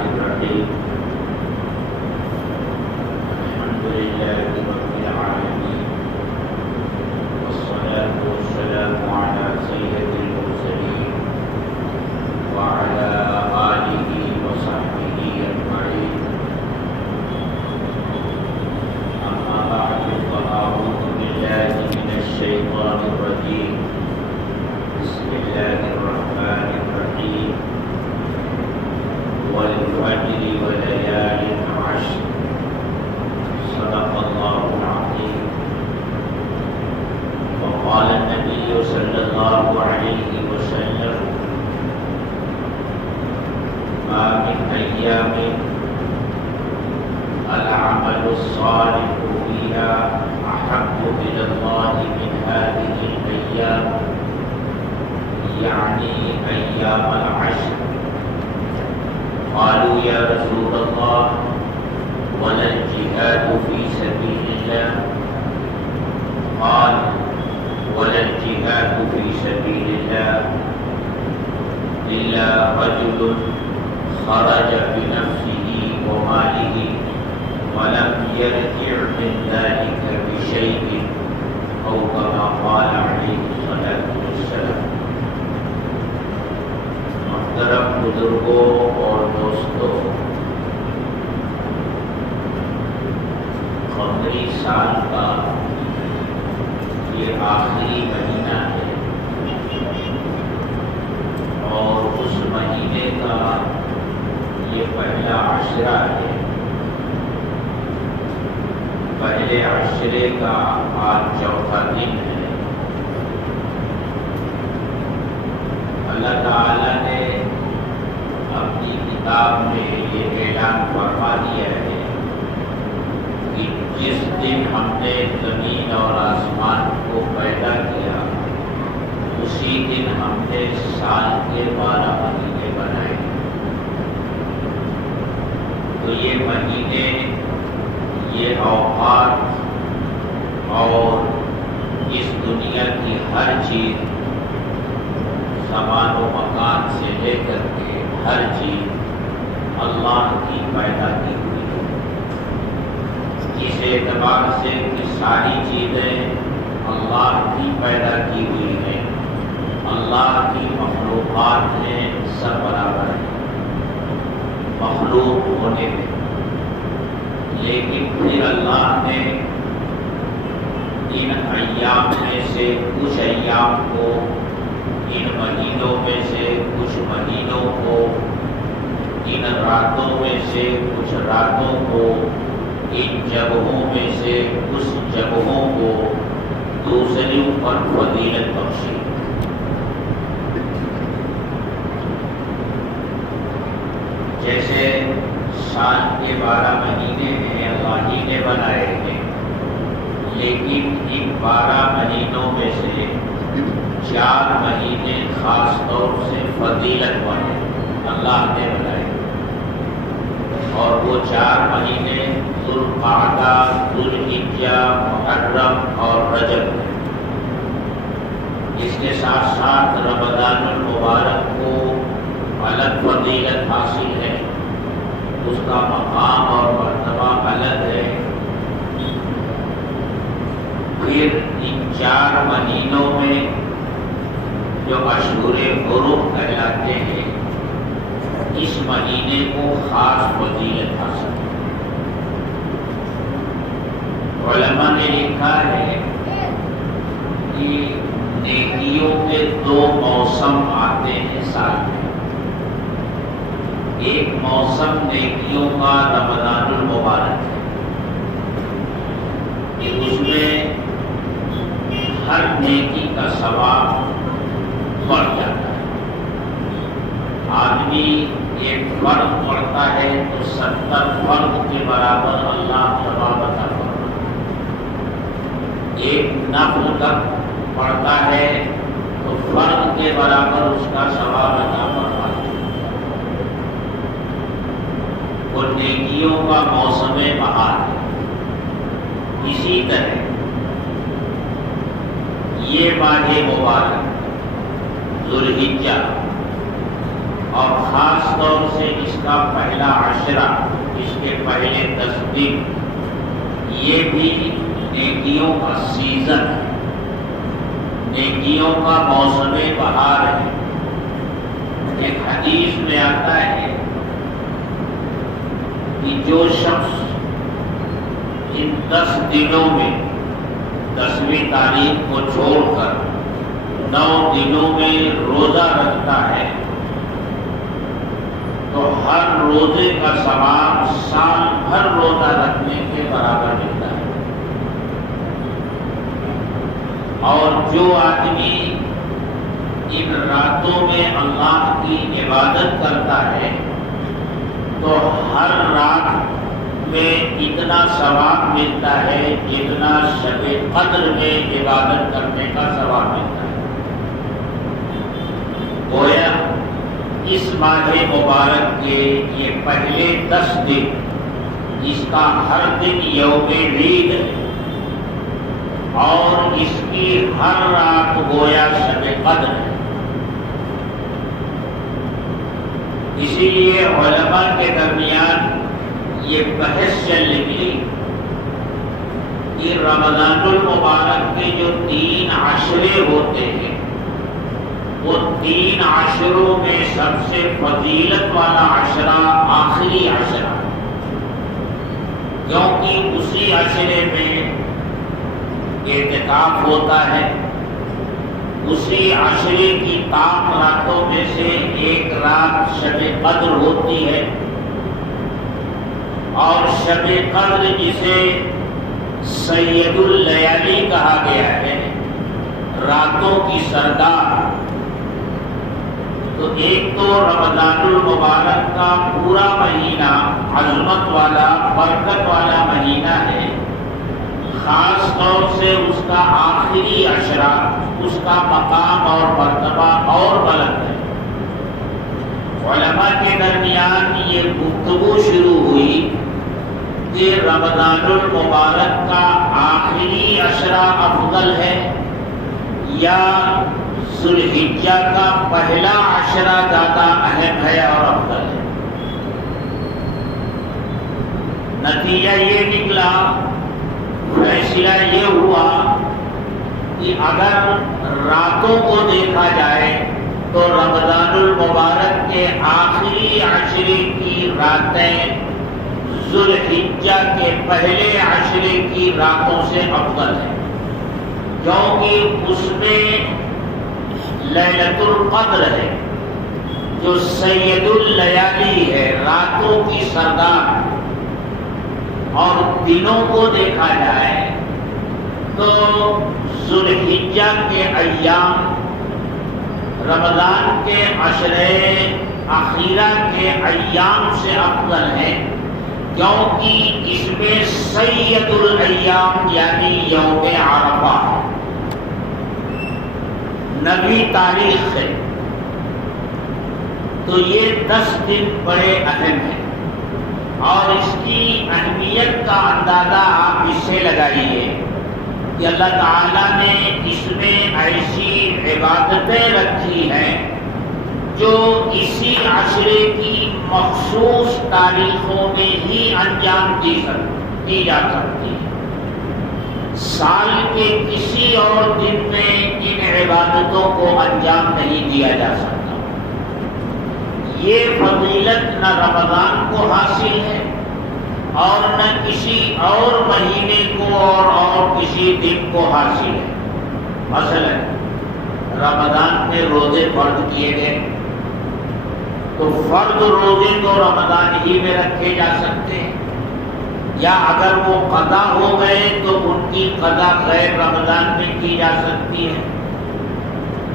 الرحيم الحمد لله رب العالمين والصلاة والسلام على سيد المرسلين وعلى آله وصحبه أجمعين أما بعد فأعوذ بالله من الشيطان الرجيم بسم الله الرحمن الرحيم والفجر وليال عشر صدق الله العظيم. وقال النبي صلى الله عليه وسلم ما من أيام العمل الصالح فيها أحب إلى الله من هذه الأيام يعني أيام العشر. قالوا يا رسول الله ولا الجهاد في سبيل الله؟ قال ولا الجهاد في سبيل الله إلا رجل خرج بنفسه وماله ولم يرجع من ذلك بشيء أو كما قال عليه الصلاة والسلام. محترم بزرگوں اور دوستوں، قمری سال کا یہ آخری مہینہ ہے اور اس مہینے کا یہ پہلا عشرہ ہے. پہلے عشرے کا آج چوتھا دن ہے. اللہ تعالیٰ نے اپنی کتاب میں یہ اعلان فرما دیا ہے کہ جس دن ہم نے زمین اور آسمان کو پیدا کیا اسی دن ہم نے سال کے 12 مہینے بنائے. تو یہ مہینے، یہ اوقات اور اس دنیا کی ہر چیز، زمان و مکان سے لے کر کے ہر چیز اللہ کی پیدا کی ہوئی ہے. اس اعتبار سے کہ ساری چیزیں اللہ کی پیدا کی ہوئی ہیں، اللہ کی مخلوقات ہیں، سب برابر ہیں مخلوق ہونے میں. لیکن پھر اللہ نے ان ایام میں سے کچھ ایام کو، ان مہینوں میں سے کچھ مہینوں کو، ان راتوں میں سے کچھ راتوں کو، ان جگہوں میں سے کچھ جگہوں کو دوسروں پر فضیلت بخشی. جیسے سال کے 12 مہینے ہیں اللہ ہی نے بنائے ہیں، لیکن ان 12 مہینوں میں سے 4 مہینے خاص طور سے فضیلت والے اللہ نے بنائے، اور وہ 4 مہینے ذوالقعدہ، ذوالحجہ، محرم اور رجب ہیں. اس کے ساتھ ساتھ رمضان المبارک کو الگ فضیلت حاصل ہے، اس کا مقام اور مرتبہ الگ ہے. پھر ان 4 مہینوں میں جو اشہر حرم کہلاتے ہیں، اس مہینے کو خاص فضیلت حاصل ہے. علماء نے لکھا ہے کہ نیکیوں کے 2 موسم آتے ہیں سال میں. ایک موسم نیکیوں کا رمضان المبارک ہے کہ اس میں ہر نیکی کا ثواب بڑھ جاتا ہے. آدمی ایک فرض پڑھتا ہے تو 70 فرض کے برابر اللہ ثواب عطا فرماتا ہے. ایک نفل کا پڑھتا ہے تو فرض کے برابر اس کا ثواب عطا فرماتا ہے. وہ نیکیوں کا موسم بہار ہے. اسی طرح یہ ماہ مبارک ذوالحجہ اور خاص طور سے اس کا پہلا عشرہ، اس کے پہلے 10 دن، یہ بھی نیکیوں کا سیزن ہے، نیکیوں کا موسم بہار ہے۔ ایک حدیث میں آتا ہے کہ جو شخص ان 10 دنوں میں 10ویں تاریخ کو چھوڑ کر 9 دنوں میں روزہ رکھتا ہے تو ہر روزے کا ثواب سال بھر روزہ رکھنے کے برابر ملتا ہے۔ اور جو آدمی ان راتوں میں اللہ کی عبادت کرتا ہے تو ہر رات میں اتنا ثواب ملتا ہے جتنا شب قدر میں عبادت کرنے کا ثواب ملتا ہے۔ گویا اس ماہ مبارک کے یہ پہلے 10 دن، اس کا ہر دن یوم عید ہے اور اس کی ہر رات گویا شب قدر ہے۔ اسی لیے علماء کے درمیان یہ بحث چل نکلی کہ رمضان المبارک کے جو 3 عشرے ہوتے ہیں، وہ 3 عشروں میں سب سے فضیلت والا عشرہ آخری عشرہ، کیونکہ اسی عشرے میں اعتکاف ہوتا ہے، اسی عشرے کی طاق راتوں میں سے ایک رات شب قدر ہوتی ہے، اور شب قدر جسے سید اللیالی کہا گیا ہے، راتوں کی سردار، تو ایک تو رمضان المبارک کا پورا مہینہ عظمت والا، برکت والا مہینہ ہے، خاص طور سے اس کا آخری عشرہ، اس کا مقام اور مرتبہ اور بلند ہے۔ علماء کے درمیان یہ گفتگو شروع ہوئی کہ رمضان المبارک کا آخری عشرہ افضل ہے یا ذوالحجہ کا پہلا عشرہ زیادہ اہم ہے اور افضل ہے۔ نتیجہ یہ نکلا، فیصلہ یہ ہوا کہ اگر راتوں کو دیکھا جائے تو رمضان المبارک کے آخری عشرے کی راتیں ذوالحجہ کے پہلے عشرے کی راتوں سے افضل ہے، کیونکہ اس میں لیلۃ القدر ہے جو سید اللیالی ہے، راتوں کی سردار۔ اور دنوں کو دیکھا جائے تو ذوالحجہ کے ایام رمضان کے عشرے اخیرہ کے ایام سے افضل ہیں، کیونکہ اس میں سید الایام یعنی یوم عرفہ نبی تاریخ ہے، تو یہ 10 دن بڑے اہم ہیں۔ اور اس کی اہمیت کا اندازہ آپ اس سے لگائیے کہ اللہ تعالیٰ نے اس میں ایسی عبادتیں رکھی ہیں جو اسی عشرے کی مخصوص تاریخوں میں ہی انجام دی جا سکتی ہے، سال کے کسی اور دن میں ان عبادتوں کو انجام نہیں دیا جا سکتا۔ یہ فضیلت نہ رمضان کو حاصل ہے اور نہ کسی اور مہینے کو اور کسی دن کو حاصل ہے۔ مثلا رمضان میں روزے فرض کیے گئے تو فرض روزے تو رمضان ہی میں رکھے جا سکتے ہیں، یا اگر وہ قضا ہو گئے تو ان کی قضا غیر رمضان میں کی جا سکتی ہے۔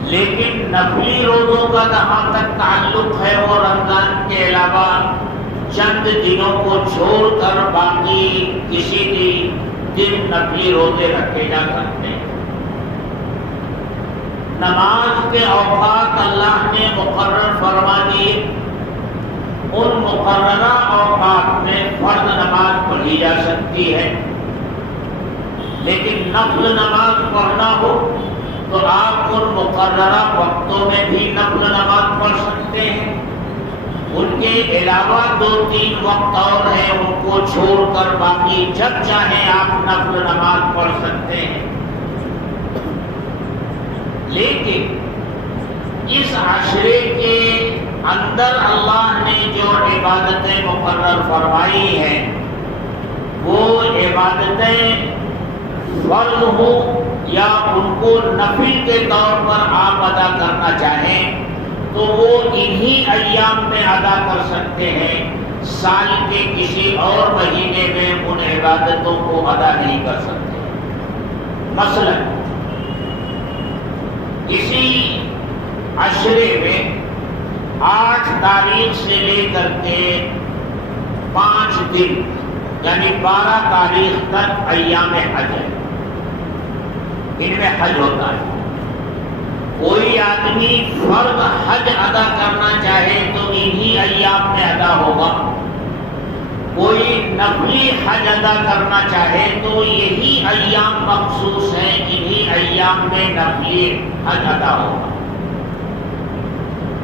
لیکن نفلی روزوں کا جہاں تک تعلق ہے وہ رمضان کے علاوہ چند دنوں کو چھوڑ کر باقی کسی بھی دن نفلی روزے رکھے جا سکتے ہیں۔ نماز کے اوقات اللہ نے مقرر فرما دیے، ان مقررہ اوقات میں فرض نماز پڑھی جا سکتی ہے، لیکن نفل نماز پڑھنا ہو تو آپ ان مقررہ وقتوں میں بھی نفل نماز پڑھ سکتے ہیں، کے علاوہ 2-3 وقت اور ہیں، ان کو چھوڑ کر باقی جب چاہیں آپ نفل نماز پڑھ سکتے ہیں۔ لیکن اس عشرے کے اندر اللہ نے جو عبادتیں مقرر فرمائی ہیں وہ عبادتیں فرض ہوں یا ان کو نفل کے طور پر آپ ادا کرنا چاہیں تو وہ انہی ایام میں ادا کر سکتے ہیں، سال کے کسی اور مہینے میں ان عبادتوں کو ادا نہیں کر سکتے۔ مثلا اسی عشرے میں 8 تاریخ سے لے کر کے 5 دن یعنی 12 تاریخ تک ایام حج ہے، ان میں حج ہوتا ہے۔ کوئی آدمی فرض حج ادا کرنا چاہے تو انہی ایام میں ادا ہوگا، کوئی نفلی حج ادا کرنا چاہے تو یہی ایام مخصوص ہیں، انہی ایام میں نفلی حج ادا ہوگا۔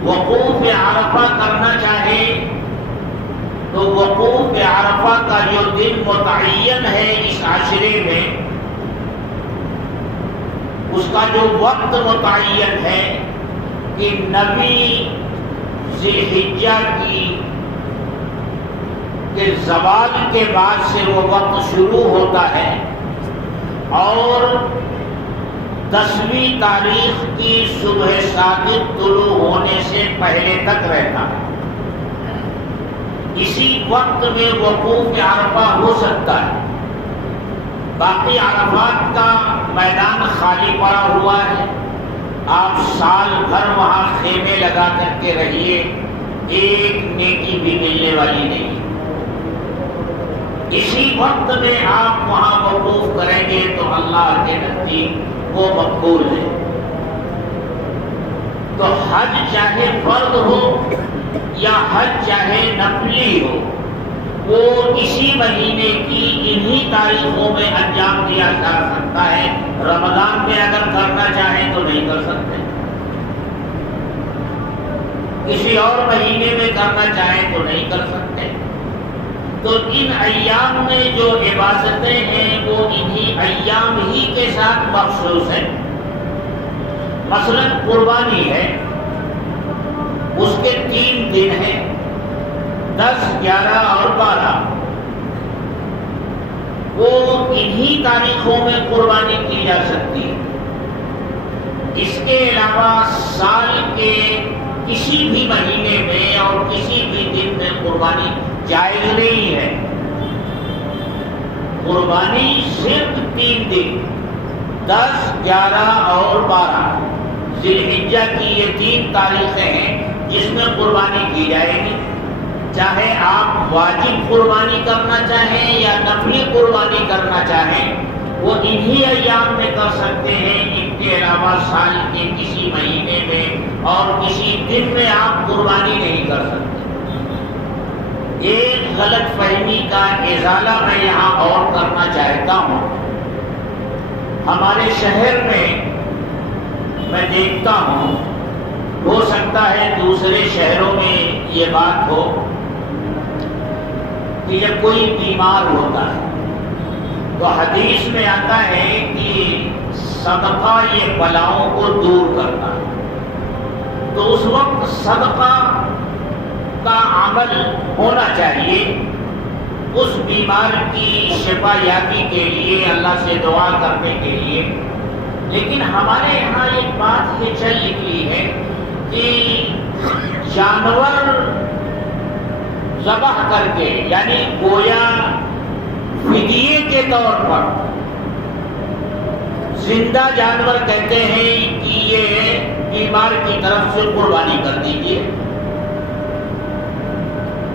وقوف عرفہ کرنا چاہے تو وقوف عرفہ کا جو دن متعین ہے اس عشرے میں، اس کا جو وقت متعین ہے کہ 9 ذی الحجہ کے زوال کے بعد سے وہ وقت شروع ہوتا ہے اور 10ویں تاریخ کی صبح صادق طلوع ہونے سے پہلے تک رہتا ہے۔ اسی وقت میں وقوف عرفہ ہو سکتا ہے، باقی عرفات کا میدان خالی پڑا ہوا ہے، آپ سال بھر وہاں خیمے لگا کر کے رہیے، ایک نیکی بھی ملنے والی نہیں۔ اسی وقت میں آپ وہاں وقوف کریں گے تو اللہ کے نزدیک وہ مقبول ہے۔ تو حج چاہے فرض ہو یا حج چاہے نفلی ہو، وہ اسی مہینے کی انہی تاریخوں میں انجام دیا جا سکتا ہے۔ رمضان میں اگر کرنا چاہیں تو نہیں کر سکتے، کسی اور مہینے میں کرنا چاہیں تو نہیں کر سکتے۔ تو ان ایام میں جو عبادتیں ہیں وہ انہی ایام ہی کے ساتھ مخصوص ہیں۔ مثلا قربانی ہے، اس کے 3 دن ہیں، 10، 11 اور 12۔ وہ انہی تاریخوں میں قربانی کی جا سکتی ہے۔ اس کے علاوہ سال کے کسی بھی مہینے میں اور کسی بھی دن میں قربانی جائز نہیں ہے۔ قربانی صرف 3 دن، 10، 11 اور 12 ذی الحجہ کی یہ 3 تاریخیں ہیں جس میں قربانی کی جائے گی۔ چاہے آپ واجب قربانی کرنا چاہیں یا نفلی قربانی کرنا چاہیں، وہ انہی ایام میں کر سکتے ہیں۔ ان کے علاوہ سال کے کسی مہینے میں اور کسی دن میں آپ قربانی نہیں کر سکتے۔ ایک غلط فہمی کا ازالہ میں یہاں اور کرنا چاہتا ہوں۔ ہمارے شہر میں دیکھتا ہوں، ہو سکتا ہے دوسرے شہروں میں یہ بات ہو کہ جب کوئی بیمار ہوتا ہے تو حدیث میں آتا ہے کہ صدقہ یہ بلاؤں کو دور کرتا ہے، تو اس وقت صدقہ کا عمل ہونا چاہیے اس بیمار کی شفا یابی کے لیے، اللہ سے دعا کرنے کے لیے۔ لیکن ہمارے یہاں ایک بات یہ چل نکلی ہے کہ جانور ذبح کر کے، یعنی گویا فدیے کے طور پر زندہ جانور کہتے ہیں کہ یہ بیمار کی طرف سے قربانی کر دیجیے،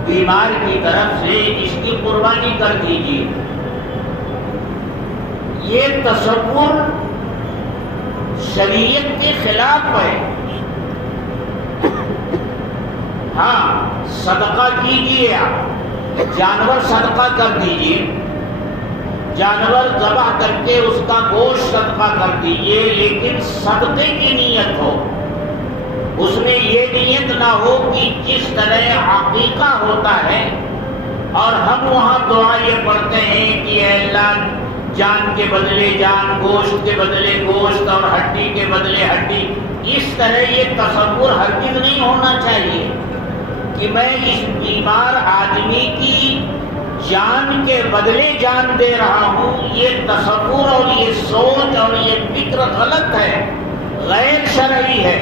بیمار کی طرف سے اس کی قربانی کر دیجیے۔ یہ تصور شریعت کے خلاف ہے۔ ہاں، صدقہ کیجیے، آپ جانور صدقہ کر دیجیے، جانور ذبح کر کے اس کا گوشت صدقہ کر دیجیے، لیکن صدقے کی نیت ہو، اس میں یہ نیت نہ ہو کہ جس طرح عقیقہ حلقہ ہوتا ہے اور ہم وہاں دعا یہ پڑھتے ہیں کہ اے اللہ جان کے بدلے جان، گوشت کے بدلے گوشت اور ہڈی کے بدلے ہڈی. اس طرح یہ تصور ہرگز نہیں ہونا چاہیے کہ میں اس بیمار آدمی کی جان کے بدلے جان دے رہا ہوں. یہ تصور اور یہ سوچ اور یہ فکر غلط ہے، غیر شرعی ہے.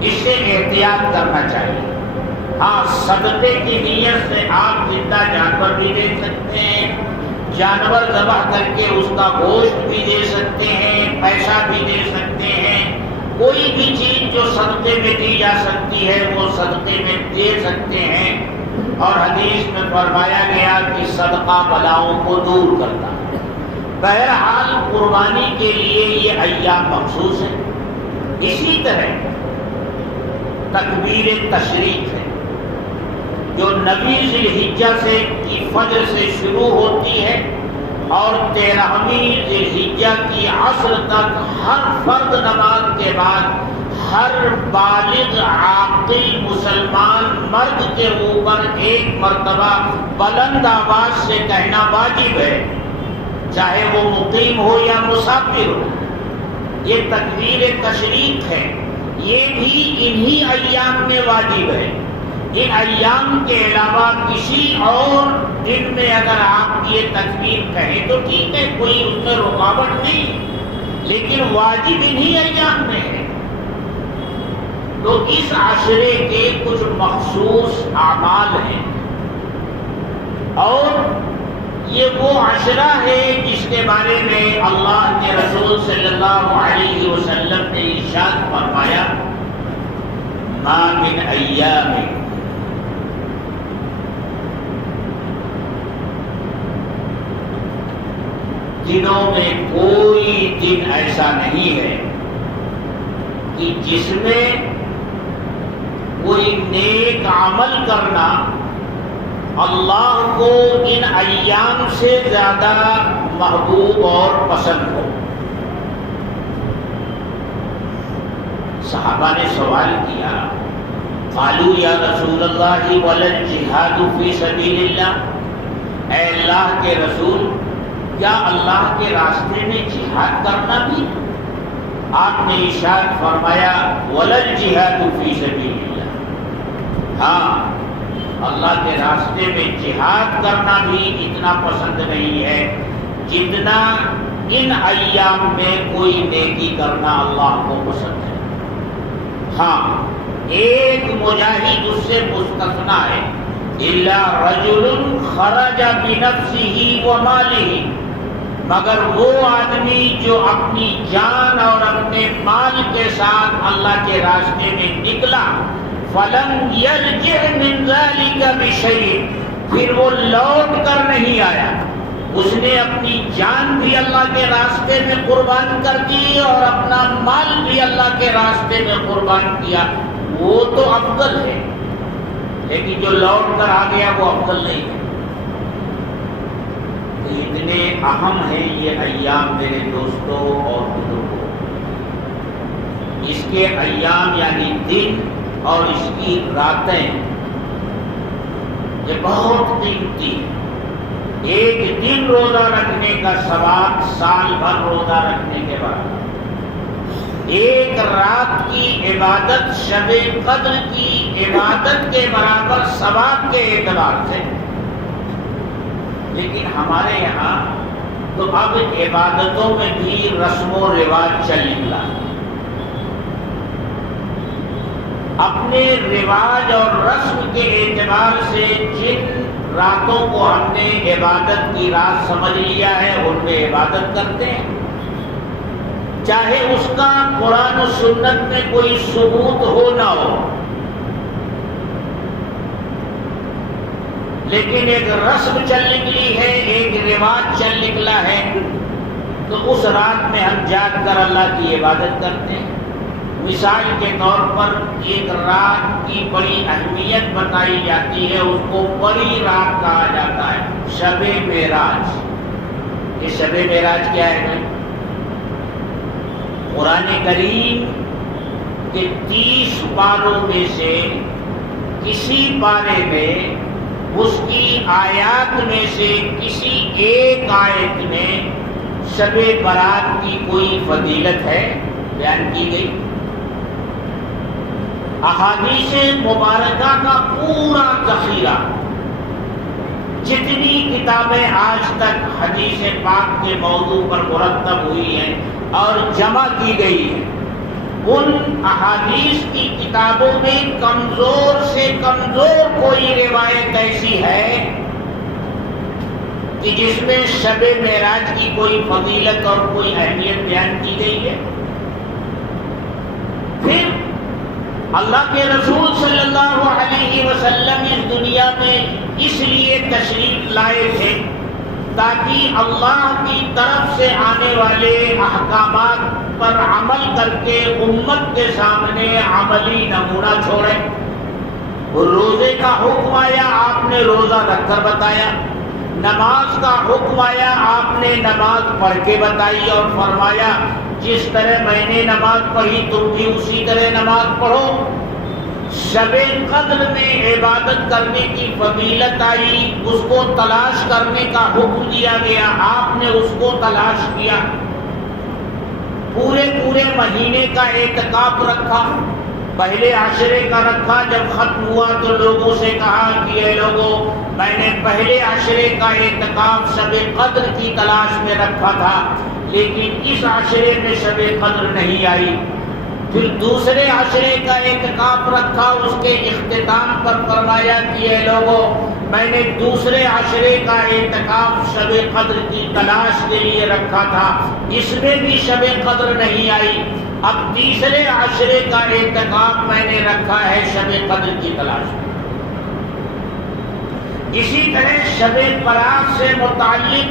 اس سے احتیاط کرنا چاہیے. ہاں، صدقے کی نیت سے آپ زندہ جانور بھی دے سکتے ہیں، جانور ذبح کر کے اس کا گوشت بھی دے سکتے ہیں، پیسہ بھی دے سکتے ہیں. کوئی بھی چیز جو صدقے میں دی جا سکتی ہے وہ صدقے میں دے سکتے ہیں. اور حدیث میں فرمایا گیا کہ صدقہ بلاؤں کو دور کرتا ہے. بہرحال قربانی کے لیے یہ ایام مخصوص ہے. اسی طرح تکبیر تشریق ہے جو 9 ذی الحجہ سے کی فجر سے شروع ہوتی ہے اور 13ویں ذی الحجہ کی عصر تک ہر فرض نماز کے بعد ہر بالغ عاقل مسلمان مرد کے اوپر ایک مرتبہ بلند آواز سے کہنا واجب ہے، چاہے وہ مقیم ہو یا مسافر ہو. یہ تکبیر تشریق ہے، یہ بھی انہی ایام میں واجب ہے. ان ایام کے علاوہ کسی اور دن میں اگر آپ یہ تکبیر کہیں تو ٹھیک ہے، کوئی اس میں رکاوٹ نہیں، لیکن واجب انہی ایام میں ہے. تو اس عشرے کے کچھ مخصوص اعمال ہیں اور یہ وہ عشرہ ہے جس کے بارے میں اللہ کے رسول صلی اللہ علیہ وسلم نے ارشاد فرمایا ما من ایام دنوں میں کوئی دن ایسا نہیں ہے کہ جس میں کوئی نیک عمل کرنا اللہ کو ان ایام سے زیادہ محبوب اور پسند ہو. صحابہ نے سوال کیا، قالوا یا رسول اللہ ولا الجہاد فی سبیل اللہ، اے اللہ کے رسول کیا اللہ کے راستے میں جہاد کرنا بھی؟ آپ نے ارشاد فرمایا ولا الجہاد فی سبیل اللہ، ہاں اللہ کے راستے میں جہاد کرنا بھی اتنا پسند نہیں ہے جتنا ان ایام میں کوئی نیکی کرنا اللہ کو پسند ہے. ہاں، ایک مجاہد اس سے مستثنا ہے، الا رجل خرج بنفسه وماله، مگر وہ آدمی جو اپنی جان اور اپنے مال کے ساتھ اللہ کے راستے میں نکلا، فلم یرجع من ذلک بشیء، پھر وہ لوٹ کر نہیں آیا، اس نے اپنی جان بھی اللہ کے راستے میں قربان کر دی اور اپنا مال بھی اللہ کے راستے میں قربان کیا، وہ تو افضل ہے. لیکن جو لوٹ کر آ گیا وہ افضل نہیں ہے. اتنے اہم ہیں یہ ایام میرے دوستوں اور بزرگوں. اس کے ایام یعنی دن اور اس کی راتیں یہ بہت قیمتی. ایک دن روزہ رکھنے کا ثواب سال بھر روزہ رکھنے کے بعد، ایک رات کی عبادت شب قدر کی عبادت کے برابر ثواب کے اعتبار سے. لیکن ہمارے یہاں تو اب عبادتوں میں بھی رسم و رواج چل نکلا. اپنے رواج اور رسم کے اعتبار سے جن راتوں کو ہم نے عبادت کی رات سمجھ لیا ہے ان میں عبادت کرتے ہیں، چاہے اس کا قرآن و سنت میں کوئی ثبوت ہو نہ ہو. لیکن ایک رسم چل نکلی ہے، ایک رواج چل نکلا ہے، تو اس رات میں ہم جاگ کر اللہ کی عبادت کرتے ہیں. مثال کے طور پر ایک رات کی بڑی اہمیت بتائی جاتی ہے، اس کو بڑی رات کہا جاتا ہے، شب معراج. یہ شب معراج کیا ہے بھائی؟ قرآن کریم کے 30 پاروں میں سے کسی بارے میں اس کی آیات میں سے کسی ایک آیت میں شب برات کی کوئی فضیلت ہے بیان کی گئی؟ احادیث مبارکہ کا پورا ذخیرہ، جتنی کتابیں آج تک حدیث پاک کے موضوع پر مرتب ہوئی ہیں اور جمع کی گئی ہیں، ان احادیث کی کتابوں میں کمزور سے کمزور کوئی روایت ایسی ہے کہ جس میں شب معراج کی کوئی فضیلت اور کوئی اہمیت بیان کی گئی ہے؟ پھر اللہ کے رسول صلی اللہ علیہ وسلم اس دنیا میں اس لیے تشریف لائے تھے تاکہ اللہ کی طرف سے آنے والے احکامات پر عمل کر کے امت کے سامنے عملی نمونہ چھوڑیں۔ روزے کا حکم آیا، آپ نے روزہ رکھ کر بتایا۔ نماز کا حکم آیا، آپ نے نماز پڑھ کے بتائی اور فرمایا جس طرح میں نے نماز پڑھی تم بھی اسی طرح نماز پڑھو۔ شب قدر میں عبادت کرنے کی فضیلت آئی، اس کو تلاش کرنے کا حکم دیا گیا، آپ نے اس کو تلاش کیا۔ پورے مہینے کا اعتکاف رکھا، پہلے عشرے کا رکھا، جب ختم ہوا تو لوگوں سے کہا کہ اے لوگوں، میں نے پہلے عشرے کا اعتکاف شب قدر کی تلاش میں رکھا تھا، لیکن اس عشرے میں شب قدر نہیں آئی۔ پھر دوسرے عشرے کا اعتکاف رکھا، اس کے اختتام پر فرمایا کہ اے لوگوں، میں نے دوسرے عشرے کا اعتکاف شب قدر کی تلاش کے لیے رکھا تھا، اس میں بھی شب قدر نہیں آئی، اب تیسرے عشرے کا اعتکاف میں نے رکھا ہے شب قدر کی تلاش میں۔ اسی طرح شب برات سے متعلق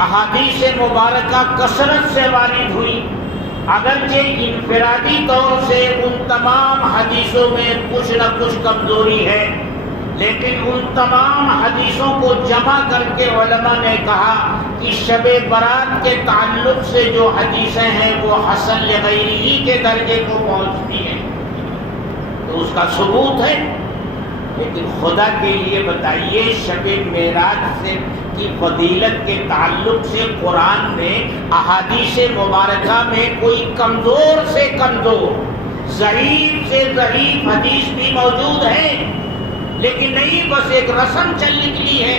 احادیث مبارکہ کثرت سے وارد ہوئی، اگرچہ انفرادی طور سے ان تمام حدیثوں میں کچھ نہ کچھ کمزوری ہے، لیکن ان تمام حدیثوں کو جمع کر کے علماء نے کہا کہ شب برات کے تعلق سے جو حدیثیں ہیں وہ حسن لغیرہ کے درجے کو پہنچتی ہیں، تو اس کا ثبوت ہے۔ لیکن خدا کے لیے بتائیے، شب معراج سے کی فضیلت کے تعلق سے قرآن میں احادیث مبارکہ میں کوئی کمزور سے کمزور، ضعیف سے ضعیف حدیث بھی موجود ہے، لیکن نہیں بس ایک رسم چل نکلی ہے،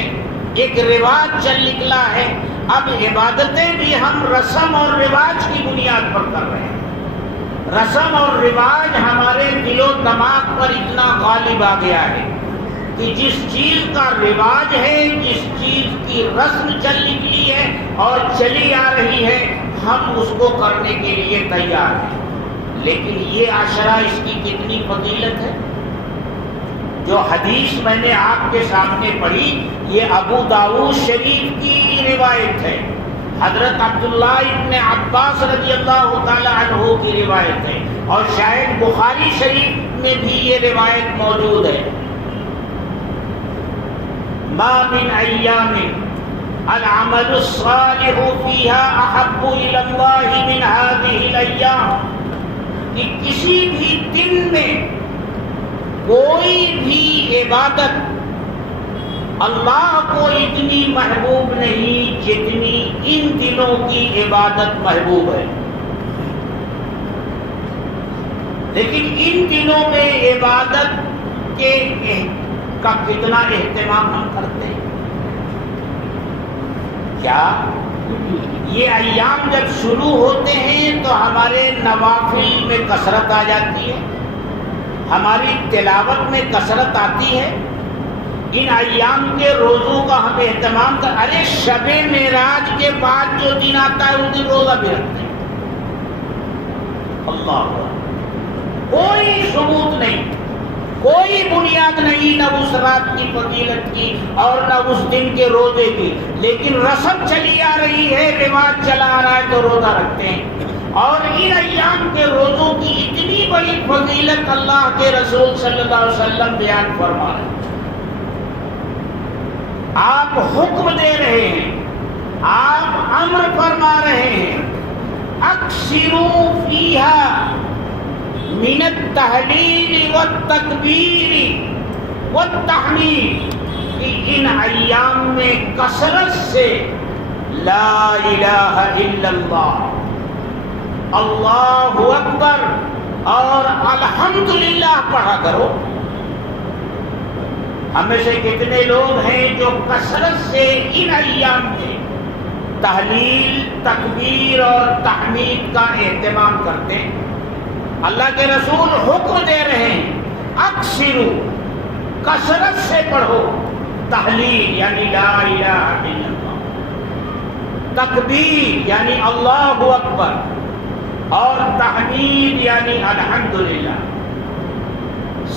ایک رواج چل نکلا ہے۔ اب عبادتیں بھی ہم رسم اور رواج کی بنیاد پر کر رہے ہیں۔ رسم اور رواج ہمارے دل و دماغ پر اتنا غالب آ گیا ہے کہ جس چیز کا رواج ہے، جس چیز کی رسم چل نکلی ہے اور چلی آ رہی ہے، ہم اس کو کرنے کے لیے تیار ہیں۔ لیکن یہ عشرہ، اس کی کتنی فضیلت ہے؟ جو حدیث میں نے آپ کے سامنے پڑھی، یہ ابو داؤد شریف کی روایت ہے، حضرت عبداللہ ابن عباس رضی اللہ تعالی عنہ کی روایت ہے، اور شاید بخاری شریف میں بھی یہ روایت موجود ہے۔ ما من ایام العمل الصالح فیہا احب الی اللہ من هذه الایام، کہ کسی بھی دن میں کوئی بھی عبادت اللہ کو اتنی محبوب نہیں جتنی ان دنوں کی عبادت محبوب ہے۔ لیکن ان دنوں میں عبادت کا کتنا اہتمام ہم کرتے ہیں؟ کیا یہ ایام جب شروع ہوتے ہیں تو ہمارے نوافل میں کثرت آ جاتی ہے، ہماری تلاوت میں کثرت آتی ہے، ان ایام کے روزوں کا ہم اہتمام کر، ارے شب معراج کے بعد جو دن آتا ہے اس دن روزہ بھی رکھتے ہیں۔ اللہ، کوئی ثبوت نہیں، کوئی بنیاد نہیں، نہ اس رات کی فضیلت کی اور نہ اس دن کے روزے کی، لیکن رسم چلی آ رہی ہے، رواج چلا آ رہا ہے تو روزہ رکھتے ہیں۔ اور ان ایام کے روزوں کی اتنی بڑی فضیلت اللہ کے رسول صلی اللہ علیہ وسلم بیان فرما رہے ہیں۔ آپ حکم دے رہے ہیں، آپ امر فرما رہے ہیں، اکثروا فیہا من التحلیل والتکبیر والتحمید، کہ ان ایام میں کثرت سے لا الہ الا اللہ، اللہ اکبر اور الحمدللہ پڑھا کرو۔ ہمیں سے کتنے لوگ ہیں جو کثرت سے ان ایام میں تحلیل، تکبیر اور تحمید کا اہتمام کرتے ہیں؟ اللہ کے رسول حکم دے رہے ہیں اکثروا، کثرت سے پڑھو، تحلیل یعنی لا الہ الا اللہ، تکبیر یعنی اللہ اکبر اور تحمید یعنی الحمدللہ۔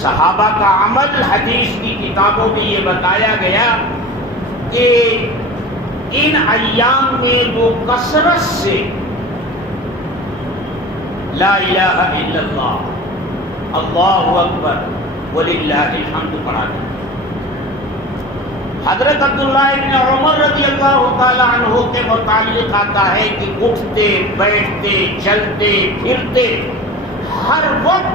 صحابہ کا عمل حدیث کی کتابوں میں یہ بتایا گیا کہ ان ایام میں وہ کثرت سے لا الہ الا اللہ، اللہ اکبر وللہ الحمد پڑھا گیا۔ حضرت عبداللہ ابن عمر رضی اللہ تعالی عنہ کے متعلق آتا ہے کہ اٹھتے بیٹھتے چلتے پھرتے ہر وقت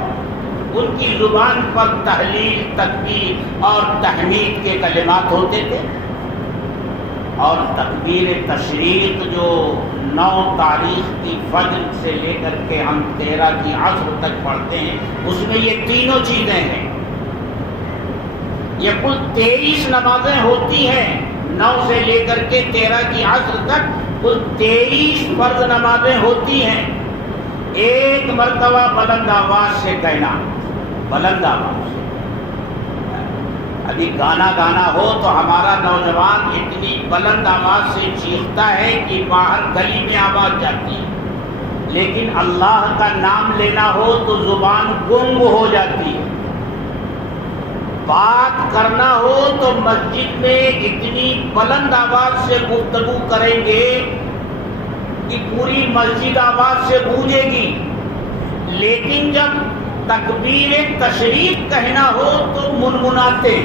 ان کی زبان پر تحلیل، تکبیر اور تحمید کے کلمات ہوتے تھے، اور تکبیر تشریق جو 9 تاریخ کی فجر سے لے کر کے ہم 13 کی عصر تک پڑھتے ہیں، اس میں یہ تینوں چیزیں ہیں۔ یہ کل 23 نمازیں ہوتی ہیں، 9 سے لے کر کے 13 کی عصر تک کل 23 فرض نمازیں ہوتی ہیں۔ ایک مرتبہ بلند آواز سے کہنا، بلند آواز سے۔ ابھی گانا ہو تو ہمارا نوجوان اتنی بلند آواز سے چیختا ہے کہ باہر گلی میں آواز جاتی ہے، لیکن اللہ کا نام لینا ہو تو زبان گنگ ہو جاتی ہے۔ بات کرنا ہو تو مسجد میں اتنی بلند آواز سے گفتگو کریں گے کہ پوری مسجد آواز سے گونجے گی، لیکن جب تکبیر تشریف کہنا ہو تو منمناتے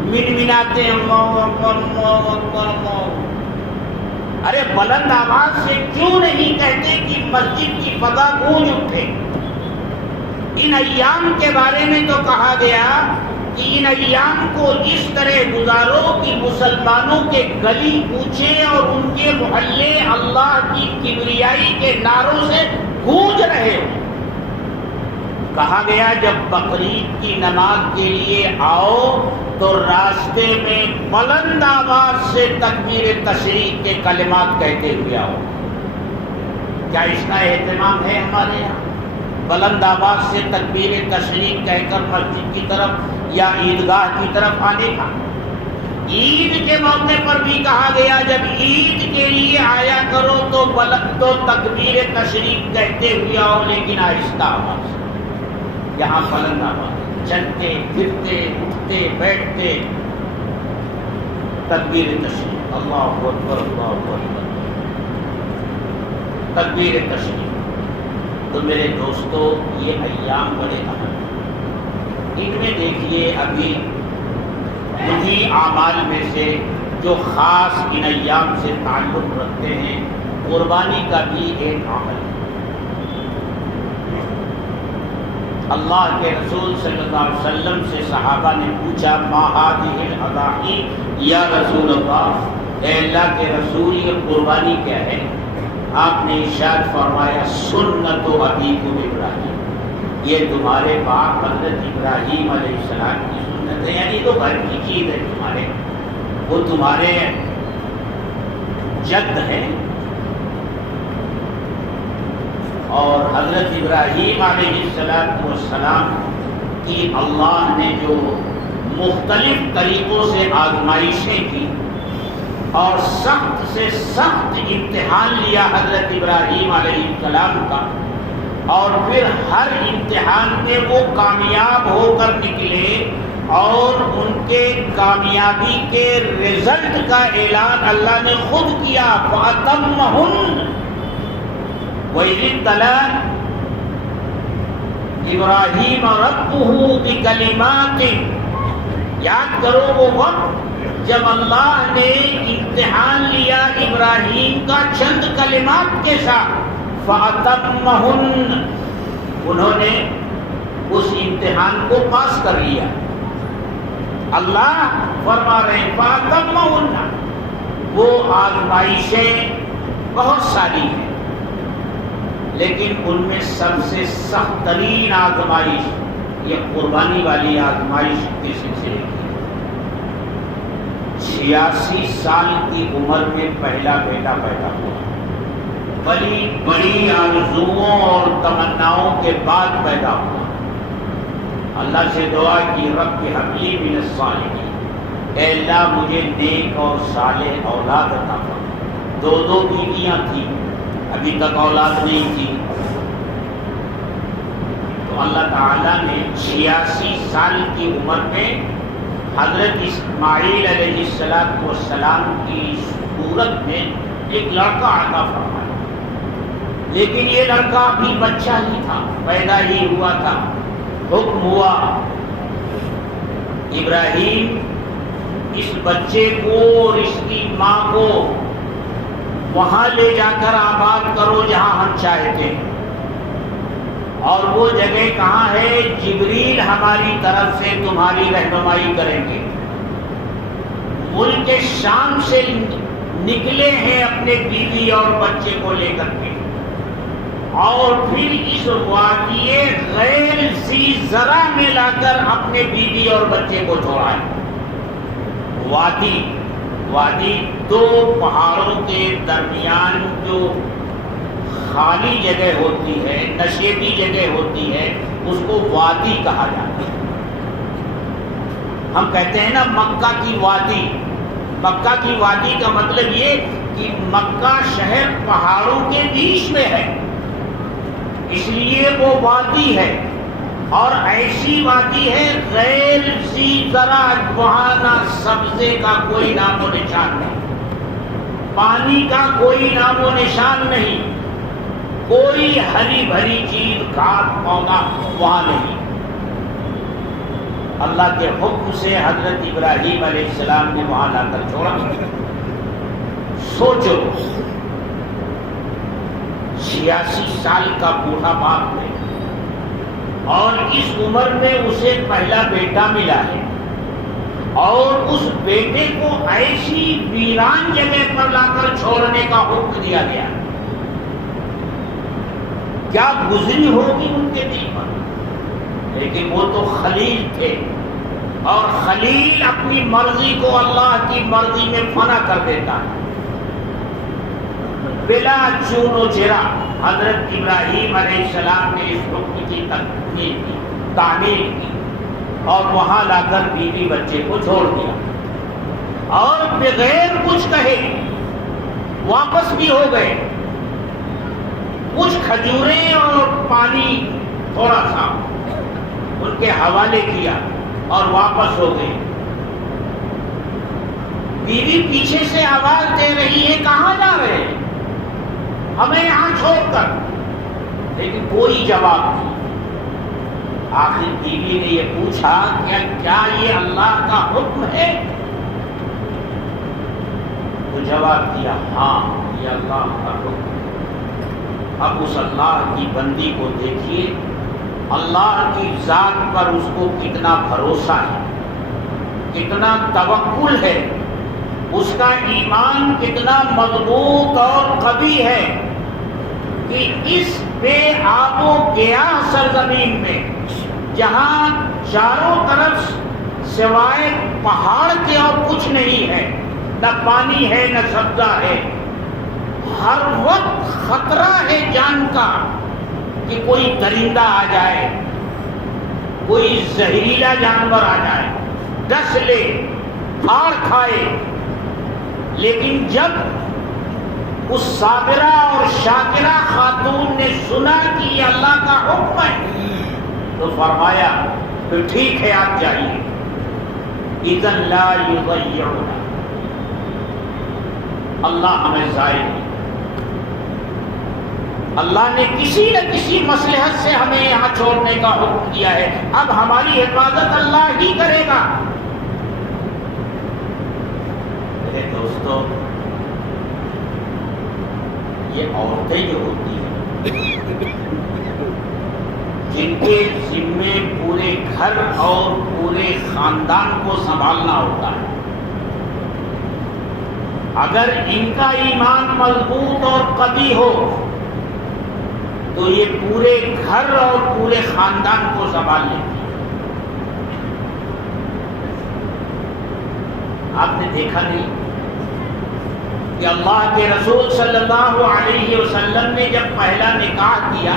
منمناتے اللہ اکبر اللہ اکبر اللہ۔ ارے بلند آواز سے کیوں نہیں کہتے کہ مسجد کی فضا گونج اٹھے؟ ان ایام کے بارے میں تو کہا گیا کہ ان ایام کو اس طرح گزارو کہ مسلمانوں کے گلی کوچے اور ان کے محلے اللہ کی کبریائی کے نعروں سے گونج رہے ہوں۔ کہا گیا جب بقرعید کی نماز کے لیے آؤ تو راستے میں بلند آواز سے تکبیر تشریق کے کلمات کہتے ہوئے آؤ۔ کیا اس کا اہتمام ہے ہمارے یہاں؟ بلند آواز سے تکبیر تشریق کہہ کر مسجد کی طرف یا عیدگاہ کی طرف آنے کا۔ عید کے موقع پر بھی کہا گیا جب عید کے لیے آیا کرو تو تکبیر تشریق کہتے ہوئے آؤ، لیکن آہستہ آواز سے۔ یہاں بلند آواز، چلتے پھرتے اٹھتے بیٹھتے تکبیر تشریق، اللہ اکبر اللہ اکبر، تکبیر تشریق۔ تو میرے دوستو یہ ایام بڑے اہم ہیں۔ ان میں دیکھیے ابھی انہی اعمال میں سے جو خاص ان ایام سے تعلق رکھتے ہیں، قربانی کا بھی ایک عمل ہے۔ اللہ کے رسول صلی اللہ علیہ وسلم سے صحابہ نے پوچھا ما هذه الاضاحی یا رسول اللہ، اے اللہ کے رسول یہ قربانی کیا ہے؟ آپ نے ارشاد فرمایا سنت ابیکم ابراہیم، یہ تمہارے باپ حضرت ابراہیم علیہ السلام کی سنت ہے، یعنی تو گھر کی چیز ہے تمہارے، وہ تمہارے جد ہیں۔ اور حضرت ابراہیم علیہ السلام کی اللہ نے جو مختلف طریقوں سے آزمائشیں کی اور سخت سے سخت امتحان لیا حضرت ابراہیم علیہ السلام کا، اور پھر ہر امتحان میں وہ کامیاب ہو کر نکلے، اور ان کے کامیابی کے رزلٹ کا اعلان اللہ نے خود کیا فَأَتَمَّهُنَّ وَإِذِ ابْتَلَىٰ ابراہیم ربہ بکلمات، یاد کرو وہ وقت جب اللہ نے امتحان لیا ابراہیم کا چند کلمات کے ساتھ، فَأَتَمَّهُنَّ، انہوں نے اس امتحان کو پاس کر لیا۔ اللہ فرما رہے ہیں فَأَتَمَّهُنَّ، وہ آزمائشیں بہت ساری ہیں، لیکن ان میں سب سے سخت ترین آزمائش یہ قربانی والی آزمائش کے سلسلے کی ہے۔ 86 سال کی عمر میں پہلا بیٹا پیدا ہوا، بڑی بڑی آرزوؤں اور تمناؤں کے بعد پیدا ہوا۔ اللہ سے دعا کی رب ہب لی من الصالحین، اے اللہ مجھے نیک اور صالح اولاد عطا فرما۔ 2 بیویاں تھیں، ابھی تک اولاد نہیں تھی، تو اللہ تعالیٰ نے 86 سال کی عمر میں حضرت اسماعیل علیہ السلام کی صورت میں ایک لڑکا عطا فرمایا، لیکن یہ لڑکا ابھی بچہ ہی تھا، پیدا ہی ہوا تھا۔ حکم ہوا ابراہیم اس بچے کو اور اس کی ماں کو وہاں لے جا کر آباد کرو جہاں ہم چاہتے ہیں، اور وہ جگہ کہاں ہے؟ جبریل ہماری طرف سے تمہاری رہنمائی کریں گے۔ ملک شام سے نکلے ہیں اپنے بیوی اور بچے کو لے کر کے، اور پھر اس وادی غیر ذی زرع میں لا کر اپنے بیوی اور بچے کو چھوڑا ہے۔ وادی 2 پہاڑوں کے درمیان جو خالی جگہ ہوتی ہے، نشیبی جگہ ہوتی ہے، اس کو وادی کہا جاتا ہے۔ ہم کہتے ہیں نا مکہ کی وادی، مکہ کی وادی کا مطلب یہ کہ مکہ شہر پہاڑوں کے بیچ میں ہے، اس لیے وہ وادی ہے۔ اور ایسی وادی ہے غیر ذی زرع، وہاں نہ سبزے کا کوئی نام و نشان نہیں، پانی کا کوئی نام و نشان نہیں، کوئی ہری بھری چیز گھاس پودا وہاں نہیں۔ اللہ کے حکم سے حضرت ابراہیم علیہ السلام نے وہاں لا کر چھوڑا۔ سوچو 86 سال کا بوڑھا باپ ہے، اور اس عمر میں اسے پہلا بیٹا ملا ہے، اور اس بیٹے کو ایسی ویران جگہ پر لا کر چھوڑنے کا حکم دیا گیا۔ کیا گزری ہوگی ان کے دل پر؟ لیکن وہ تو خلیل تھے، اور خلیل اپنی مرضی کو اللہ کی مرضی میں فنا کر دیتا ہے۔ بلا چون و چرا حضرت ابراہیم علیہ السلام نے اس حکم کی تعمیل کی، اور وہاں لا کر بیوی بچے کو چھوڑ دیا، اور بغیر کچھ کہے واپس بھی ہو گئے۔ کچھ کھجوریں اور پانی تھوڑا سا ان کے حوالے کیا اور واپس ہو گئے۔ بیوی پیچھے سے آواز دے رہی ہے کہاں جا رہے ہیں؟ ہمیں یہاں چھوڑ کر، لیکن کوئی جواب نہیں۔ آخر بیوی نے یہ پوچھا کیا یہ اللہ کا حکم ہے؟ تو جواب دیا ہاں یہ اللہ کا حکم ہے۔ اب اس اللہ کی بندی کو دیکھیے، اللہ کی ذات پر اس کو کتنا بھروسہ ہے، کتنا توکل ہے، اس کا ایمان کتنا مضبوط اور قوی ہے کہ اس بے آب و گیاہ سرزمین میں، جہاں چاروں طرف سوائے پہاڑ کے اور کچھ نہیں ہے، نہ پانی ہے نہ سبزہ ہے، ہر وقت خطرہ ہے جان کا کہ کوئی درندہ آ جائے، کوئی زہریلا جانور آ جائے، ڈس لے، پھاڑ کھائے۔ لیکن جب اس صابرہ اور شاکرہ خاتون نے سنا کہ یہ اللہ کا حکم ہے، تو فرمایا تو ٹھیک ہے آپ جائیے، اذن لا یضیعنا، اللہ ہمیں ضائع نہیں، اللہ نے کسی نہ کسی مصلحت سے ہمیں یہاں چھوڑنے کا حکم دیا ہے، اب ہماری حفاظت اللہ ہی کرے گا۔ میرے دوستو، یہ عورتیں جو ہوتی ہیں جن کے ذمے پورے گھر اور پورے خاندان کو سنبھالنا ہوتا ہے، اگر ان کا ایمان مضبوط اور قوی ہو تو یہ پورے گھر اور پورے خاندان کو سنبھال لیتی ہے۔ آپ نے دیکھا نہیں کہ اللہ کے رسول صلی اللہ علیہ وسلم نے جب پہلا نکاح کیا،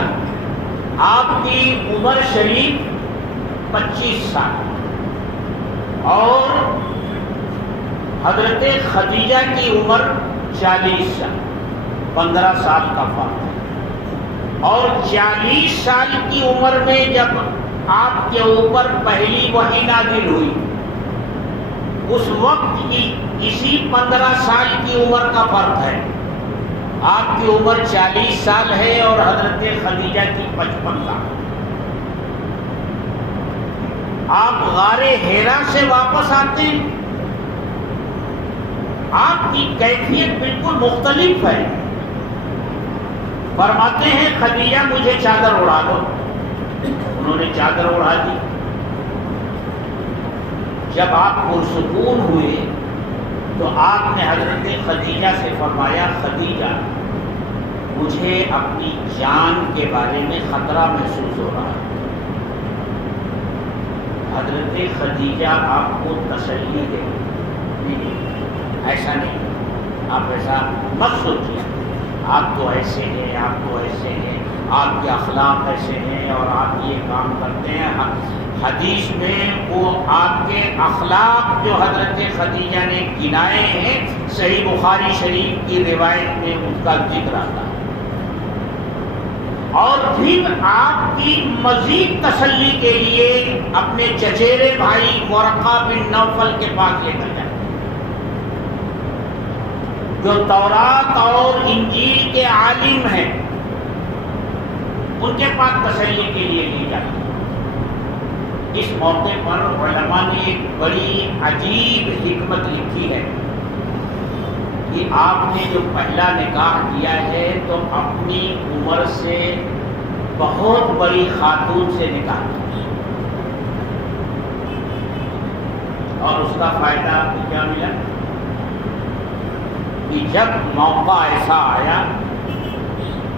آپ کی عمر شریف 25 سال اور حضرت خدیجہ کی عمر 40 سال، 15 سال کا فرق ہے۔ اور 40 سال کی عمر میں جب آپ کے اوپر پہلی وحی نازل ہوئی، اس وقت کی اسی 15 سال کی عمر کا فرق ہے۔ آپ کی عمر 40 سال ہے اور حضرت خدیجہ کی 55 سال۔ آپ غار حرا سے واپس آتے ہیں، آپ کی کیفیت بالکل مختلف ہے۔ فرماتے ہیں خدیجہ مجھے چادر اڑا دو، انہوں نے چادر اڑا دی۔ جب آپ پرسکون ہوئے تو آپ نے حضرت خدیجہ سے فرمایا خدیجہ مجھے اپنی جان کے بارے میں خطرہ محسوس ہو رہا ہے۔ حضرت خدیجہ آپ کو تسلی دے، نہیں ایسا نہیں، آپ ایسا مت سوچیے، آپ تو ایسے ہیں، آپ تو ایسے ہیں، آپ کے اخلاق ایسے ہیں اور آپ یہ کام کرتے ہیں۔ حدیث میں وہ آپ کے اخلاق جو حضرت خدیجہ نے گنائے ہیں، صحیح بخاری شریف کی روایت میں ان کا ذکر آتا ہے۔ اور پھر آپ کی مزید تسلی کے لیے اپنے چچیرے بھائی ورقہ بن نوفل کے پاس لے کر جائیں، جو تورات اور انجیل کے عالم ہیں، ان کے پاس تسلی کے لیے لی جاتی ہے۔ اس موقع پر علماء نے ایک بڑی عجیب حکمت لکھی ہے کہ آپ نے جو پہلا نکاح کیا ہے تو اپنی عمر سے بہت بڑی خاتون سے نکاح کیا، اور اس کا فائدہ آپ کو کیا ملا کہ جب موقع ایسا آیا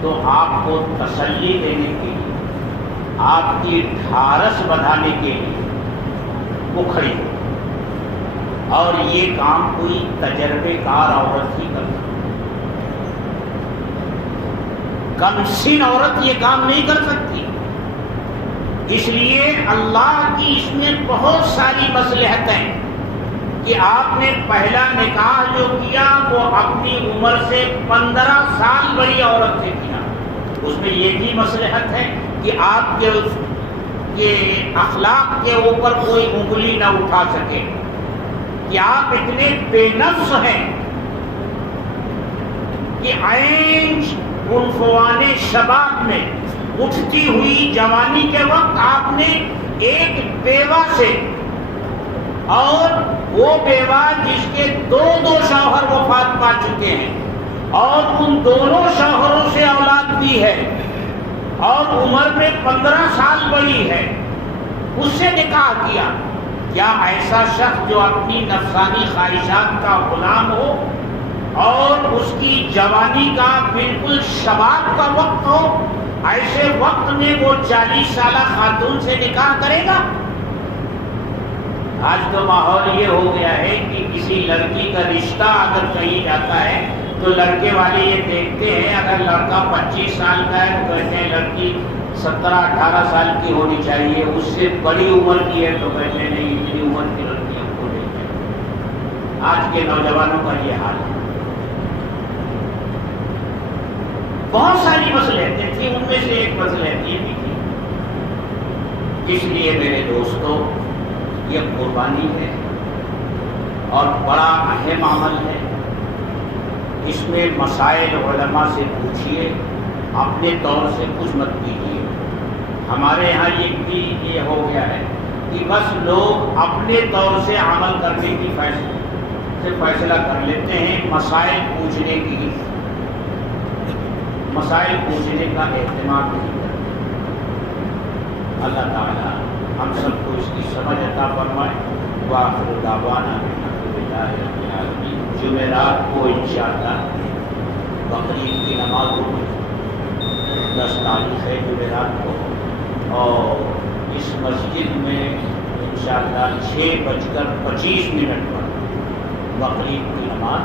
تو آپ کو تسلی دینے کے لیے، آپ کی ڈھارس بڑھانے کے لیے وہ کھڑی ہو، اور یہ کام کوئی تجربے کار عورت ہی کر سکتی، کم سن عورت یہ کام نہیں کر سکتی۔ اس لیے اللہ کی اس میں بہت ساری مصلحتیں کہ آپ نے پہلا نکاح جو کیا وہ اپنی عمر سے 15 سال بڑی عورت سے کیا۔ اس میں یہ بھی مصلحت ہے کہ آپ کے اخلاق کے اوپر کوئی انگلی نہ اٹھا سکے، کہ آپ اتنے بے نفس ہیں کہ عین عنفوان شباب میں اٹھتی ہوئی جوانی کے وقت آپ نے ایک بیوہ سے، اور وہ بیوہ جس کے دو شوہر وفات پا چکے ہیں اور ان دونوں شوہروں سے اولاد بھی ہے اور عمر میں 15 سال بڑی ہے، اس سے نکاح کیا۔ کیا ایسا شخص جو اپنی نفسانی خواہشات کا غلام ہو اور اس کی جوانی کا بالکل شباب کا وقت ہو، ایسے وقت میں وہ 40 سالہ خاتون سے نکاح کرے گا؟ آج تو ماحول یہ ہو گیا ہے کہ کسی لڑکی کا رشتہ اگر کہیں جاتا ہے تو لڑکے والے یہ دیکھتے ہیں، اگر لڑکا 25 سال کا ہے تو کہتے ہیں لڑکی 17-18 سال کی ہونی چاہیے، اس سے بڑی عمر کی ہے تو کہتے ہیں نہیں اتنی عمر کی لڑکی ہم کو نہیں چاہیے۔ آج کے نوجوانوں کا یہ حال ہے۔ بہت ساری مصلحتیں تھیں، ان میں سے ایک مصلحت یہ بھی تھی۔ اس لیے میرے دوستو یہ قربانی ہے اور بڑا اہم عمل ہے، اس میں مسائل علماء سے پوچھیے، اپنے طور سے کچھ مت کیجیے۔ ہمارے ہاں یہ بھی یہ ہو گیا ہے کہ بس لوگ اپنے طور سے عمل کرنے کی فیصلہ کر لیتے ہیں، مسائل پوچھنے کا اہتمام نہیں کرتے۔ اللہ تعالیٰ ہم سب کو اس کی سمجھ عطا فرمائے۔ وآخر دعوانا الحمدللہ رب العالمین۔ جمعرات کو انشاءاللہ بقرعید کی نماز ہوگی، 10 تاریخ ہے جمعرات کو، اور اس مسجد میں انشاءاللہ 6:25 پر بقرعید کی نماز